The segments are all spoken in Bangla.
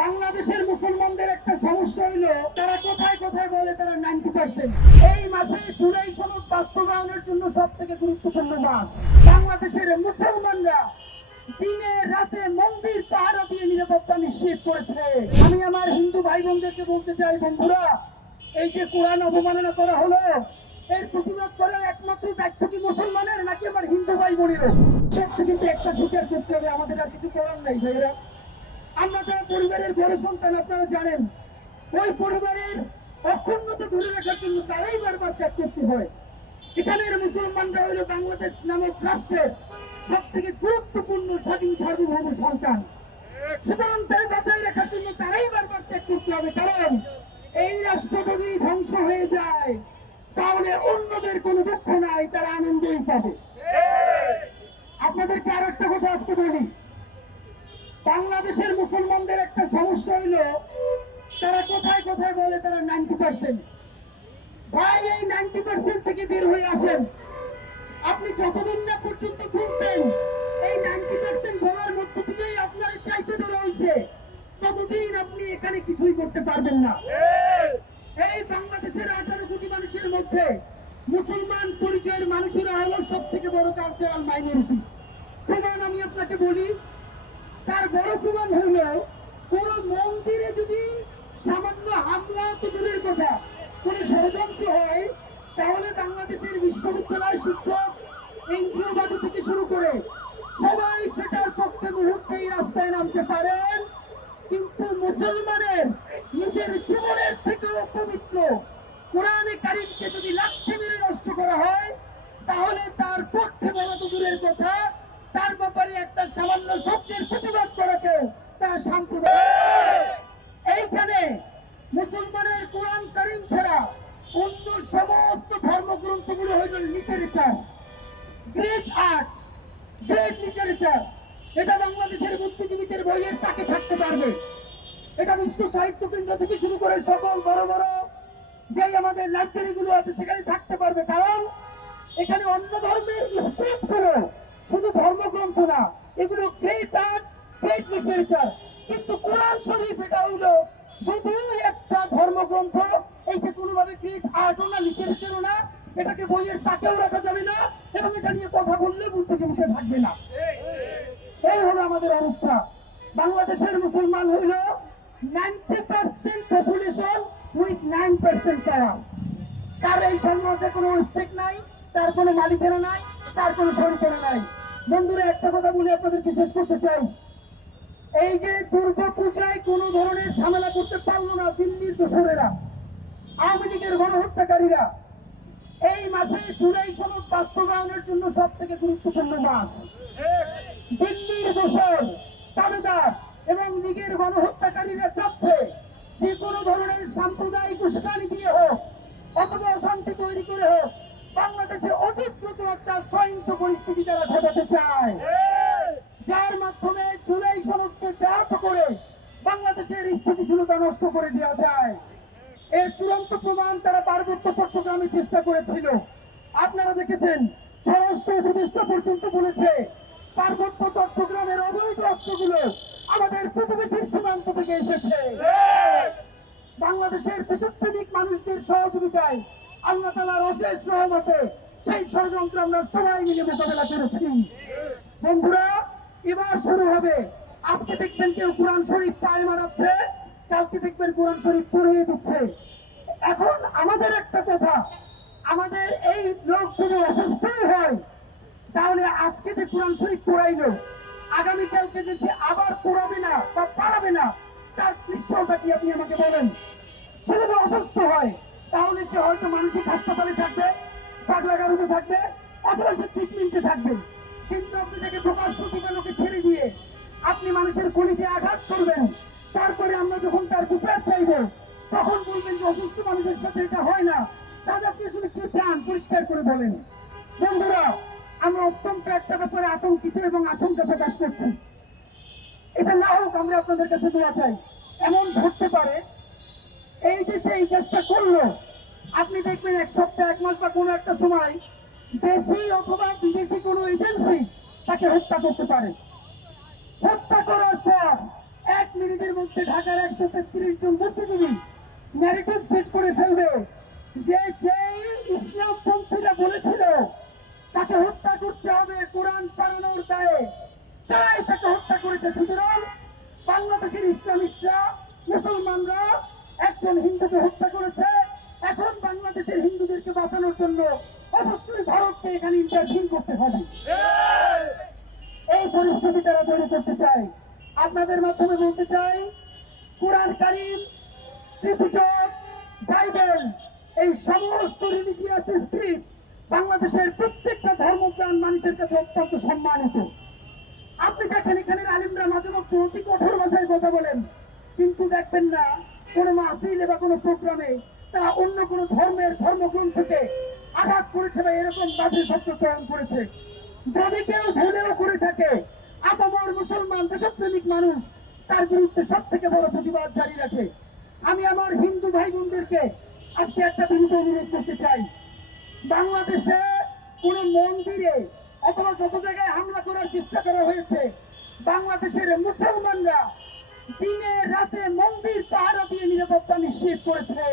বাংলাদেশের মুসলমানদের একটা সমস্যা হইলো তারা কোথায় কোথায় বলে তারা 90%। এই মাসে জুলাই সনদ বাস্তবায়নের জন্য সব থেকে গুরুত্বপূর্ণ মাস। বাংলাদেশের মুসলমানরা দিনে রাতে মন্দির পাহারা দিয়ে নিরাপত্তা নিশ্চিত করেছে। আমি আমার হিন্দু ভাই বোনদেরকে বলতে চাই, বন্ধুরা, এই যে কোরআন অবমাননা করা হলো, এর প্রতিবাদ করার একমাত্র দায়িত্ব কি মুসলমানের নাকি আমার হিন্দু ভাই বোনের? সবটা কিন্তু একটা স্বীকার করতে হবে, আমাদের আর কিছু করার নাই ভাইরা। আমরা যারা পরিবারের বড় সন্তান, আপনারা জানেন, ওই পরিবারের অক্ষুণ্ণতা ধরে রাখার জন্য তারাই বারবার ত্যাগ করতে হয়। এখানের মুসলমানরা হইল বাংলাদেশ নামক রাষ্ট্রের সব থেকে গুরুত্বপূর্ণ স্বাধীন সার্বভৌম সন্তান। সুতরাং তাই বাঁচাই রাখার জন্য তারাই বারবার ত্যাগ করতে হবে, কারণ এই রাষ্ট্র যদি ধ্বংস হয়ে যায় তাহলে অন্যদের কোনো দুঃখ নাই, তারা আনন্দই পাবে। আপনাদেরকে আর একটা কথা আজকে বলি, বাংলাদেশের মুসলমানদের একটা সমস্যা হইলো তারা কোথায় কোথায় বলে তারা 90%। ভাই, এই 90% থেকে বের হয়ে আসেন। আপনি যতদিন না পর্যন্ত বুঝবেন এই 90% বলার মধ্য থেকেই আপনার চাইতে ধরা হয়েছে, ততদিন আপনি এখানে কিছুই করতে পারবেন না। এই বাংলাদেশের 18 কোটি মানুষের মধ্যে মুসলমান পরিচয়ের মানুষেরা হলো সব থেকে বড় কালচারাল মাইনরিটি। প্রমাণ আমি আপনাকে বলি, তার বড় প্রমাণ হইল কোন মন্দিরে যদি সামান্য হামলা তো দূরের কথা, কোন ষড়যন্ত্র হয়, তাহলে বাংলাদেশের বিশ্ববিদ্যালয় শিক্ষক, এনজিও বাদী থেকে শুরু করে সবাই সেটার পক্ষে মুহূর্তেই রাস্তায় নামতে পারেন। কিন্তু মুসলমানের নিজের জীবনের থেকেও পবিত্র কোরআনে কারীমকে যদি লাঠি মেরে নষ্ট করা হয়, তাহলে তার পক্ষে বলা তো দূরের কথা, তার ব্যাপারে একটা সামান্য শব্দের প্রতিবাদ করাকে তার সাম্প্রদায়িক। এইখানে মুসলমানের কোরআন কারীম ছাড়া অন্য সমস্ত ধর্মগ্রন্থগুলো হইল literature, great art, great literature. এটা বাংলাদেশের বুদ্ধিজীবীদের বইয়ের তাকে থাকতে পারবে। এটা বিশ্ব সাহিত্য কেন্দ্র থেকে শুরু করে সকল বড় বড় যে আমাদের লাইব্রেরি গুলো আছে সেখানে থাকতে পারবে, কারণ এখানে অন্য ধর্মের স্ক্রিপ্ট গুলো, শুধু ধর্মগ্রন্থ না, এগুলো গ্রেট আর্ট, গ্রেট লিটারেচার। কিন্তু কোরআন শরীফ এটা হইলো শুধু একটা ধর্মগ্রন্থ, এইটা কোনোভাবে গ্রেট আর্টও না, লিটারেচারও না, এটাকে বইয়ের তাকেও রাখা যাবে না, এবং এটা নিয়ে কথা বললে বুদ্ধিজীবীতে থাকবে না। এই হলো আমাদের অবস্থা। বাংলাদেশের মুসলমান হইল 90% পপুলেশন উইথ 9% পাওয়ার। তার এই সমাজে কোনো স্টেক নাই, তার কোনো মালিকানা নাই, তার কোনো সরকার নাই। বন্ধুরা, একটা কথা বলে আপনাদেরকে শেষ করতে চাই, এই যে দুর্গা পূজায় কোন ধরনের ঝামেলা করতে পারলো না দিল্লির দোসরেরা, আওয়ামী লীগের গণহত্যাকারীরা, এই মাসে জুলাই সনদ বাস্তবায়নের জন্য সব থেকে গুরুত্বপূর্ণ মাস। দিল্লির দোসর, দাবিদার এবং লীগের গণহত্যাকারীরা চাচ্ছে যে কোনো ধরনের সাম্প্রদায়িক উস্কানি দিয়ে হোক অথবা অশান্তি তৈরি করে হোক, বাংলাদেশে অতি দ্রুত একটা সহিংস পরিস্থিতি তারা ঘটাতে চায়, যার মাধ্যমে জুলাই সনদকে ব্যাহত করে বাংলাদেশের স্থিতিশীলতা নষ্ট করে দেওয়া যায়। এর চূড়ান্ত প্রমাণ তারা পার্বত্য চট্টগ্রামে চেষ্টা করেছিল। আপনারা দেখেছেন, স্বরাষ্ট্র উপদেষ্টা পর্যন্ত বলেছে পার্বত্য চট্টগ্রামের অবৈধ অস্ত্রগুলো আমাদের প্রতিবেশীর সীমান্ত থেকে এসেছে। বাংলাদেশের দেশপ্রেমিক মানুষদের সহযোগিতায়, আল্লাহ তাআলার অশেষ রহমতে সেই ষড়যন্ত্র আমরা সবাই মিলে মোকাবেলা করেছি। বন্ধুরা, এবার শুরু হবে। আজকে দেখবেন কেউ কোরআন শরীফ পায়ে মারাচ্ছে, কালকে দেখবেন কোরআন শরীফ পড়িয়ে দিচ্ছে। এখন আমাদের একটা কথা, আমাদের এই লোক যদি অসুস্থই হয়, তাহলে আজকে যে কোরআন শরীফ পড়াইলো, আগামীকালকে যে সে আবার পড়াবে না বা পারাবে না, তার নিশ্চয়তা কি আপনি আমাকে বলেন? সে যদি অসুস্থ হয় তাহলে সে হয়তো মানসিক হাসপাতালে থাকবে, পাগলাগারুতে থাকবে, অথবা সে ট্রিটমেন্টে থাকবে। কিন্তু আপনি তাকে প্রকাশ্য দিবালোকে ছেড়ে দিয়ে আপনি মানুষের কলিজে আঘাত করবেন, তারপরে আমরা যখন তার বিচার চাইব তখন বলবেন যে অসুস্থ মানুষের সাথে এটা হয় না। তাহলে আপনি আসলে কি চান, পরিষ্কার করে বলেন। বন্ধুরা, আমরা অত্যন্ত একটা ব্যাপারে আতঙ্কিত এবং আশঙ্কা প্রকাশ করছি। এটা না হোক, আমরা আপনাদের কাছে দোয়া চাই। এমন ঘটতে পারে এই দেশে এই কাজটা করলো, আপনি দেখবেন এক সপ্তাহ, এক মাস বা কোনো একটা সময় দেশি অথবা বিদেশি কোনো এজেন্সি তাকে হত্যা করতে পারে। হত্যা করার পর 1 মিনিটের মধ্যে ঢাকার 133 জন বুদ্ধিজীবী ন্যারেটিভ সেট করে ফেলবে যে ইসলামপন্থীরা বলেছিল তাকে হত্যা করতে হবে কোরআন পালানোর দায়ে, তারাই তাকে হত্যা করেছে। সুতরাং বাংলাদেশের ইসলামিস্টরা, মুসলমানরা একজন হিন্দুকে হত্যা করেছে। এখন বাংলাদেশের হিন্দুদেরকে বাঁচানোর জন্য অবশ্যই ভারতকে এখানে ইন্টারভিউ করতে হবে। এই পরিস্থিতি তারা তৈরি করতে চায়। আপনাদের মাধ্যমে বলতে চাই, কুরআন কারীম, ত্রিপিটক, বাইবেল, এই সমস্ত রিলিজিয়াস স্ক্রিপ্ট বাংলাদেশের প্রত্যেকটা ধর্মপ্রাণ মানুষের কাছে অত্যন্ত সম্মানিত। আপনি দেখেন এখানের আলিমরা মাঝে মধ্যে অতি কঠোর ভাষায় কথা বলেন, কিন্তু দেখবেন না কোনো মাহফিলে বা কোনো প্রোগ্রামে তারা অন্য কোনো ধর্মগ্রন্থকে আঘাত করেছে বা এরকম বাজে শব্দ চয়ন করেছে। যদি কেউ ভুলেও করে থাকে, আপামর মুসলমান দেশপ্রেমিক মানুষ তার বিরুদ্ধে সব থেকে বড় প্রতিবাদ জারি রাখে। আমি আমার হিন্দু ভাই বোনদেরকে আজকে একটা বিনীত অনুরোধ করতে চাই, বাংলাদেশে কোন মন্দিরে অথবা যত জায়গায় হামলা করার চেষ্টা করা হয়েছে, বাংলাদেশের মুসলমানরা দিনে রাতে মন্দির পাহারা দিয়ে নিরাপত্তা নিশ্চিত করেছে।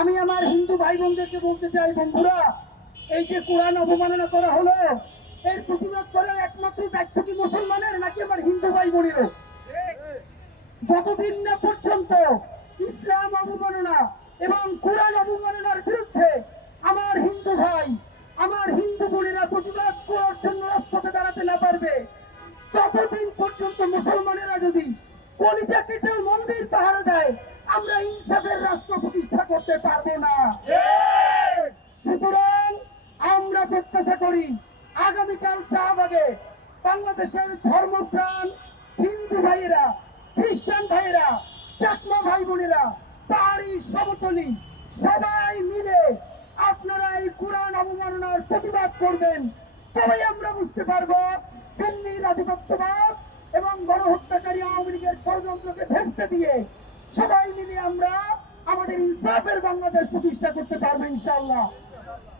আমি আমার হিন্দু ভাই বোনদেরকে বলতে চাই, বন্ধুরা, এই যে কোরআন অবমাননা করা হলো, এর প্রতিবাদ করার একমাত্র দায়িত্ব কি মুসলমানের নাকি আমার হিন্দু ভাই বোনেরও? যতদিন না পর্যন্ত ইসলাম অবমাননা এবং কোরআন অবমাননার বিরুদ্ধে আমার হিন্দু ভাই, আমার হিন্দু বোনেরা প্রতিবাদ করার জন্য রাজপথে দাঁড়াতে না পারবে, ততদিন পর্যন্ত মুসলমানেরা যদি কলিজা কেটে মন্দির পাহারা দেয়, আমরা ইনসাফের রাষ্ট্র প্রতিষ্ঠা করতে পারবো না। সুতরাং আমরা প্রত্যাশা করি আগামীকাল শাহবাগে বাংলাদেশের ধর্মপ্রাণ হিন্দু ভাইয়েরা, খ্রিস্টান ভাইয়েরা, চাকমা ভাই বোনেরা, তারই সমতলী সবাই মিলে আপনারা এই কোরআন অবমাননার প্রতিবাদ করবেন। তবেই আমরা বুঝতে পারবো দিল্লির আধিপত্যবাদ এবং গণহত্যাকারী আওয়ামী লীগের ষড়যন্ত্রকে ভেস্তে দিয়ে সবাই মিলে আমরা আমাদের ইনসাফের বাংলাদেশ প্রতিষ্ঠা করতে পারবো ইনশাআল্লাহ।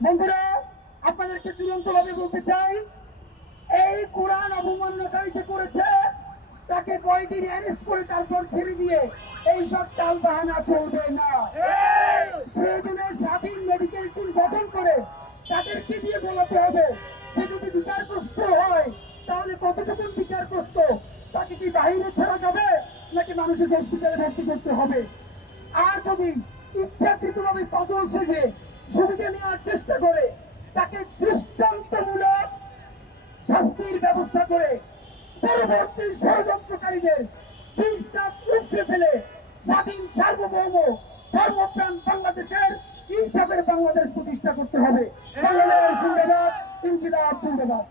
বন্ধুরা, আপনাদেরকে চূড়ান্ত ভাবে বলতে চাই, এই কোরআন অবমাননাকারী যে করেছে তাকে কয়েকদিন অ্যারেস্ট করে তারপর ছেড়ে দিয়ে এইসব চাল বাহানা চলবে না। প্রয়োজনে স্বাধীন মেডিকেল টিম গঠন করে তাদেরকে দিয়ে বলাতে হবে, সে যদি বিচারগ্রস্ত হয় তাহলে কতটুকু বিচারগ্রস্ত, তাকে কি বাহিরে ছাড়া যাবে নাকি মানুষের হসপিটালে ভর্তি করতে হবে? আর যদি ইচ্ছাকৃতভাবে পাগল সেজে সুবিধা নেওয়ার চেষ্টা করে, তাকে দৃষ্টান্তমূলক শাস্তির ব্যবস্থা করে পরবর্তী ষড়যন্ত্রকারীদের বীজটা উপড়ে ফেলে স্বাধীন সার্বভৌম ধর্মপ্রাণ বাংলাদেশের ইনসাফের বাংলাদেশ প্রতিষ্ঠা করতে হবে। বাংলাদেশ জিন্দাবাদ, ইনকিলাব জিন্দাবাদ।